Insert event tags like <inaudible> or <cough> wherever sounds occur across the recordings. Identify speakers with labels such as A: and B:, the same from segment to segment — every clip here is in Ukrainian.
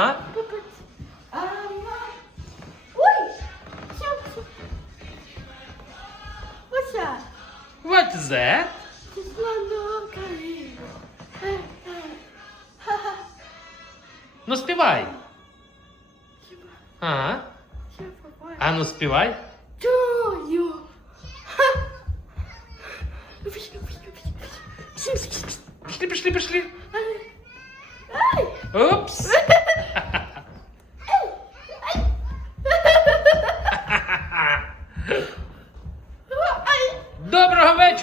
A: А,
B: Папа. А, ма. Ой! Все, все. What's that?
A: what is that?
B: It's not okay. Е, е. Ха-ха.
A: Ну співай.
B: Хіба,
A: А,
B: хіба, папа.
A: а ну співай.
B: Чую. Ха. Пішли, пішли, пішли.
A: Пішли, пішли, пішли.
B: Ай. Ай.
A: Упс.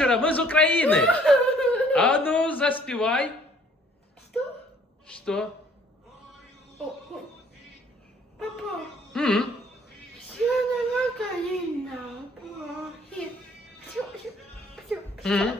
A: Вечора, ми з України. <laughs> А ну, заспівай.
B: Що?
A: Що?
B: О, о. Папа.
A: М,
B: Сьогодні Україна. Плохі. Все, все, все, все.
A: м.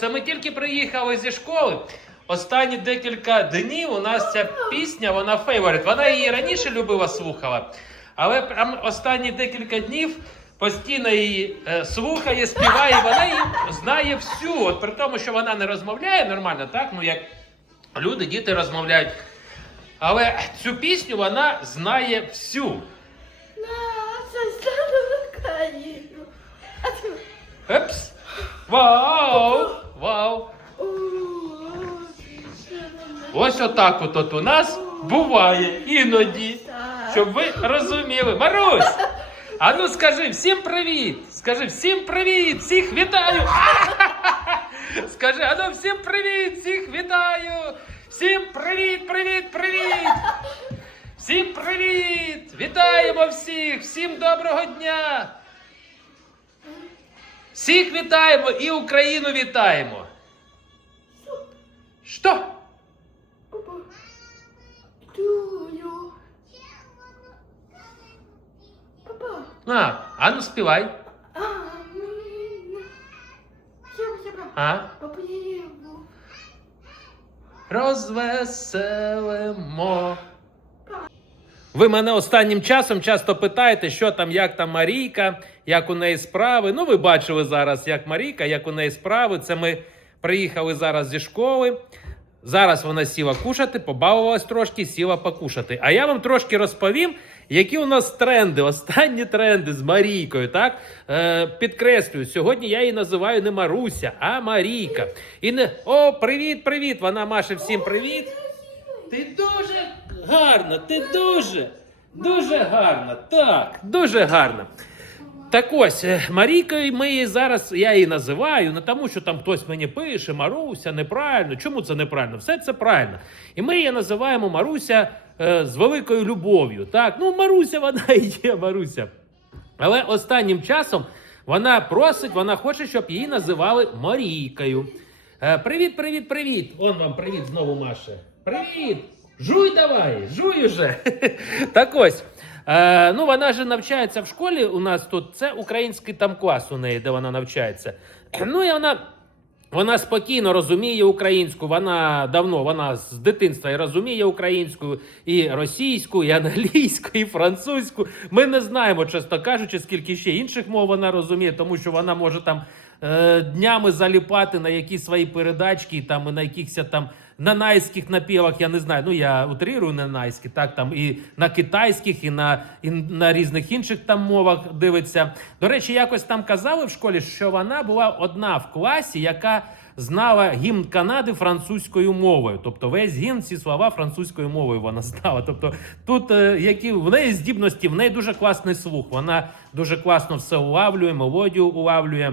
A: Це ми тільки приїхали зі школи. Останні декілька днів у нас ця пісня, вона фейворит. Вона її раніше любила, слухала. Але прям останні декілька днів постійно її е, слухає, співає, і вона її знає всю. От при тому, що вона не розмовляє нормально, так? Ну як люди, діти розмовляють. Але цю пісню вона знає всю. Епс. Вау! Вау! Ось отак от, от у нас буває іноді. Щоб ви розуміли. Марусь! А ну скажи всім привіт! Скажи всім привіт! Всіх вітаю! <laughs> Скажи, а ну всім привіт! Всіх вітаю! Всім привіт, привіт, привіт! Всім привіт! Вітаємо всіх! Всім доброго дня! Всіх вітаємо і Україну вітаємо! Що? А, а ну співай.
B: А, сяба.
A: А? Розвеселимо. Ви мене останнім часом часто питаєте, що там, як там Марійка, як у неї справи. Ну, ви бачили зараз, як Марійка, як у неї справи. Це ми приїхали зараз зі школи. Зараз вона сіла кушати, побавилась трошки, сіла покушати. А я вам трошки розповім, які у нас тренди, останні тренди з Марійкою. Так е, підкреслюю, сьогодні я її називаю не Маруся, а Марійка. І не о, привіт, привіт! Вона маше всім привіт. Ти дуже гарна, ти дуже, дуже гарна. Так, дуже гарна. Так ось, е, Марійкою ми її зараз, я її називаю, не тому, що там хтось мені пише, Маруся, неправильно. Чому це неправильно? Все це правильно. І ми її називаємо Маруся е, з великою любов'ю. Так, ну Маруся, вона і є Маруся. Але останнім часом вона просить, вона хоче, щоб її називали Марійкою. Е, привіт, привіт, привіт! Он вам привіт знову Маша. Привіт! Жуй давай, жуй уже. <laughs> так ось. Е, ну, вона ж навчається в школі. У нас тут це український там клас у неї, де вона навчається. <clears throat> Ну і вона. Вона спокійно розуміє українську. Вона давно, вона з дитинства і розуміє українську, і російську, і англійську, і французьку. Ми не знаємо, чесно кажучи, скільки ще інших мов вона розуміє, тому що вона може там е, днями заліпати на якісь свої передачки, там на якихось там нанайських напівах, я не знаю. Ну я утрирую нанайські, так там і на китайських, і на, і на різних інших там мовах дивиться. До речі, якось там казали в школі, що вона була одна в класі, яка знала гімн Канади французькою мовою. Тобто весь гімн, всі слова французькою мовою вона знала. Тобто, тут е, які в неї здібності, в неї дуже класний слух. Вона дуже класно все улавлює, мелодію улавлює.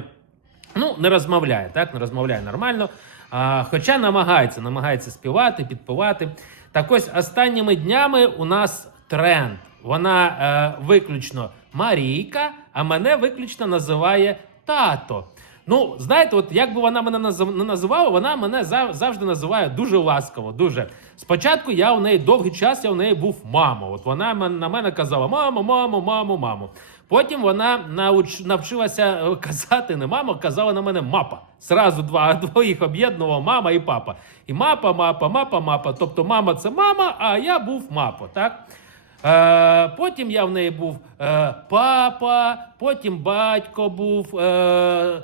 A: Ну, не розмовляє, так? Не розмовляє нормально. А, хоча намагається, намагається співати, підпивати. Так ось останніми днями у нас тренд. Вона е, виключно Марійка, а мене виключно називає тато. Ну, знаєте, от як би вона мене не називала, вона мене завжди називає дуже ласково. Дуже. Спочатку я у неї довгий час я у неї був мамо. От вона на мене казала: мамо, мамо, мамо, мамо. Потім вона науч... навчилася е, казати не мама, казала на мене мапа. Сразу два <laughs> двоїх об'єднував мама і папа. І мапа, мапа, мапа, мапа. Тобто мама це мама, а я був мапо, так? Е, потім я в неї був е, папа, потім батько був, е,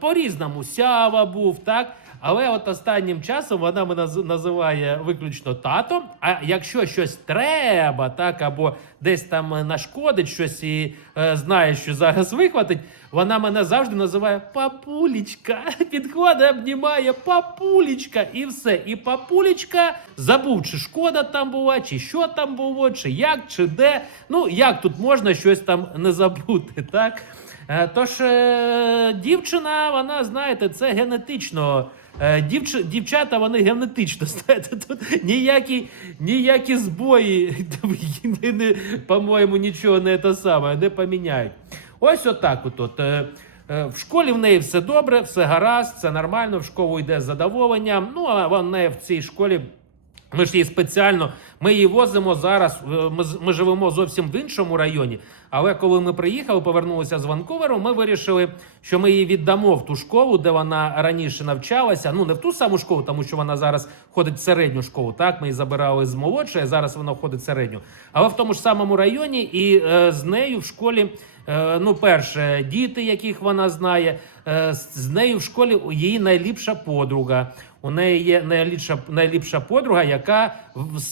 A: по-різному сява був, так? Але от останнім часом вона мене наз- називає виключно тато. А якщо щось треба, так, або десь там е, нашкодить щось і е, знає, що зараз вихватить, вона мене завжди називає папулічка. <laughs> Підходить, обнімає папулічка, і все. І папулічка забув, чи шкода там була, чи що там було, чи як, чи де. Ну, як тут можна щось там не забути, так? Е, Тож е, дівчина, вона, знаєте, це генетично. Е, Дівч, дівчата, вони генетично, <laughs> знаєте, тут ніякі, ніякі збої, <laughs> по-моєму, нічого не те саме, не поміняють. Ось отак от. от. В школі в неї все добре, все гаразд, все нормально, в школу йде з задоволенням. Ну, а вона в цій школі ми ж її спеціально, ми її возимо зараз. е, Ми, ми живемо зовсім в іншому районі. Але коли ми приїхали, повернулися з Ванкуверу, ми вирішили, що ми її віддамо в ту школу, де вона раніше навчалася. Ну не в ту саму школу, тому що вона зараз ходить в середню школу. Так, ми її забирали з молодшої, зараз вона ходить в середню. Але в тому ж самому районі, і е, з нею в школі. Е, ну, перше, діти, яких вона знає, е, з нею в школі її найліпша подруга. У неї є найліпша, найліпша подруга, яка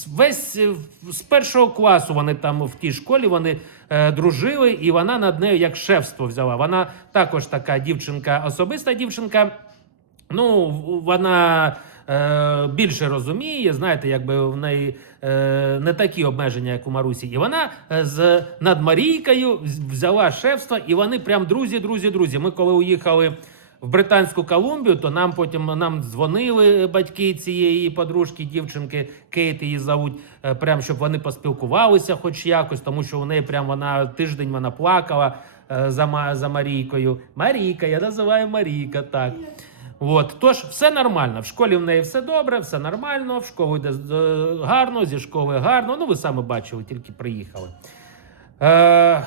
A: весь е, з першого класу вони там в тій школі вони е, дружили, і вона над нею як шефство взяла. Вона також така дівчинка, особиста дівчинка. Ну, вона е, більше розуміє, знаєте, якби в неї е, не такі обмеження, як у Марусі. І вона з над Марійкою взяла шефство, і вони прям друзі, друзі, друзі. Ми коли уїхали в Британську Колумбію, то нам потім нам дзвонили батьки цієї подружки, дівчинки Кейт її зовуть, е, прям щоб вони поспілкувалися, хоч якось, тому що у неї прям вона тиждень вона плакала е, за, за Марійкою. Марійка, я називаю Марійка, так. От, тож все нормально. В школі в неї все добре, все нормально. В школу йде гарно, зі школи гарно. Ну, ви саме бачили, тільки приїхали. Е,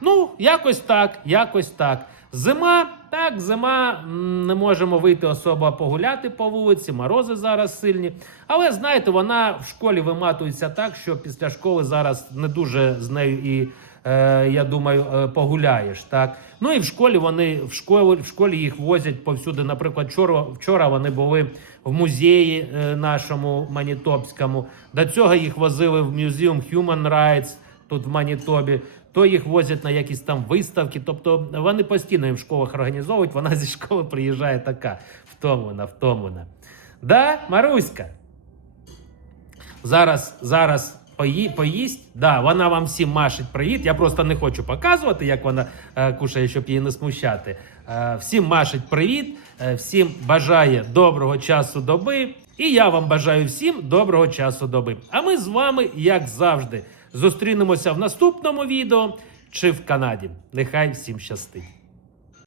A: ну, якось так, якось так. Зима, так, зима, не можемо вийти особо погуляти по вулиці, морози зараз сильні. Але знаєте, вона в школі виматується так, що після школи зараз не дуже з нею і е, я думаю, е, погуляєш. Так ну і в школі вони в школі в школі їх возять повсюди. Наприклад, вчора, вчора вони були в музеї е, нашому Манітопському. До цього їх возили в музеум Human Rights тут в Манітобі. То їх возять на якісь там виставки. Тобто вони постійно їм в школах організовують. Вона зі школи приїжджає така втомлена, втомлена. Да, Маруська? Зараз, зараз пої, поїсть. Да, вона вам всім машить привіт. Я просто не хочу показувати, як вона е, кушає, щоб її не смущати. Е, всім машить привіт, е, всім бажає доброго часу доби. І я вам бажаю всім доброго часу доби. А ми з вами, як завжди, зустрінемося в наступному відео чи в Канаді. Нехай всім щастить.